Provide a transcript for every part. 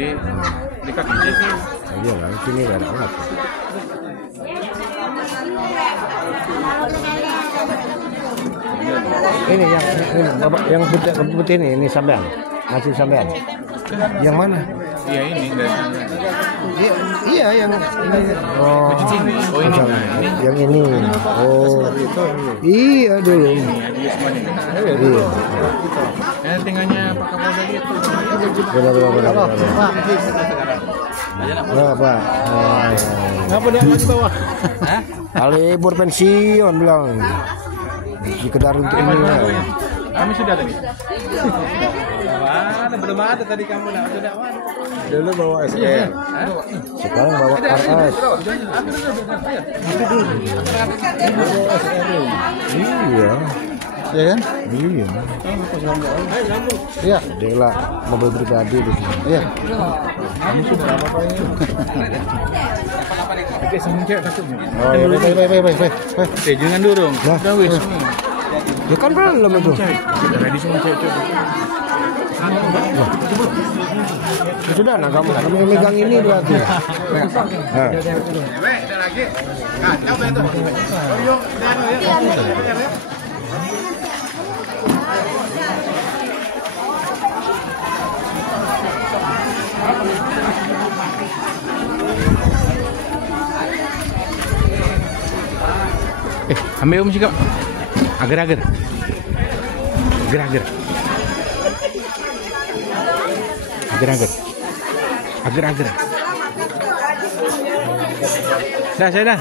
di kaki sih. Iya lah, sini nggak ada alat. Ini yang putih ini sampean, masih sampean. Yang mana? Iya ini dari Iya yang ini. Oh, oh ini. Yang ini. Oh, iya dulu. Iya. Yang tinggalnya Pak Kapolda gitu. Benar. Berapa? Ngapa dia di bawah? Hah? Libur pensiun bilang. Sekedar untuk ini. Kami sudah tadi. Mana belum ada tadi kamu sudah mana? Dulu bawa SR. Sekarang bawa RS. Iya. Ya kan? Iya. Iya. Dia lah mobil pribadi di sini. Iya. Kamu sudah apa ini? Oke, semuanya takutnya. Oh iya, baik. Jangan dorong. Udah wis. Ya kan belum itu. Sudah ready semua cewek. Ya sudah, nah kamu megang ini berarti. Lagi. Nah, coba itu. Yuk, ambil musik kok. Agar. Saya dah.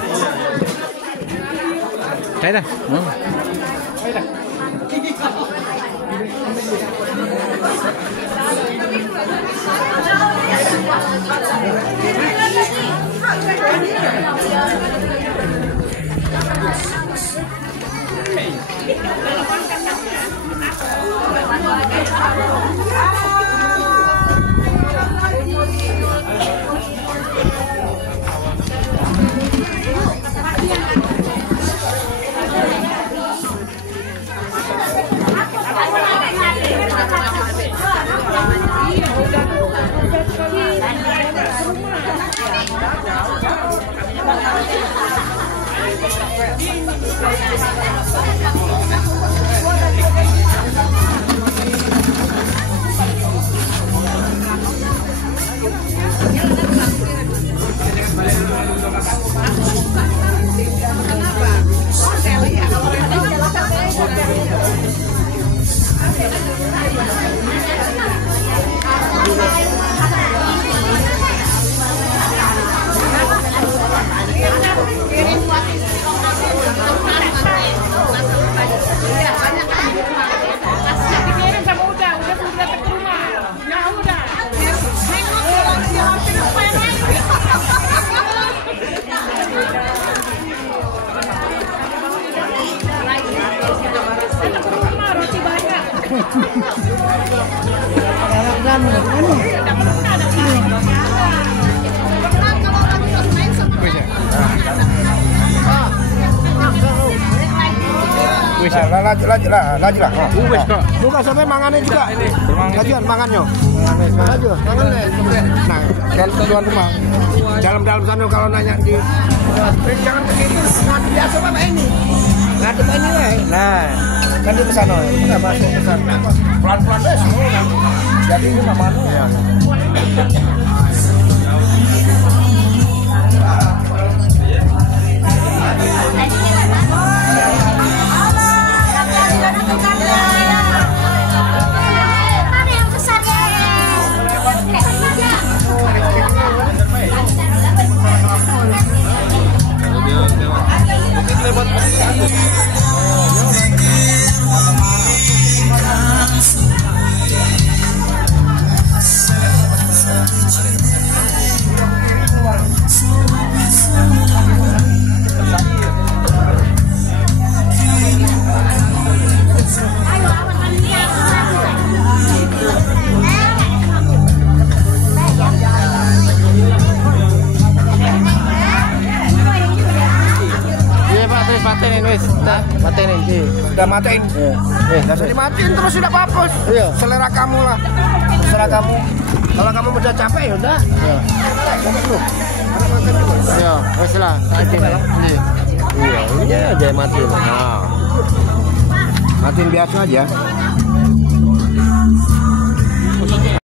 Laju lah. Wes kok. Buka sampai mangannya juga. Lajuan mangannya. Laju, mangan deh. Nah, kalau tuan rumah dalam sana kalau nanya di jangan begitu. Ngadep biasa Bapak ini. Ngadep ini weh. Nah, kan di sana. Enggak masuk ke sana. Pelan-pelan deh semua. Jadi ini namanya ya. Sudah matiin. Sudah dimatiin terus sudah papus. Selera kamu lah. Selera kamu. Kalau kamu udah capek ya udah. Ya. Ya, wes lah. Iya, ini aja matiin. Nah. Matiin biasa aja.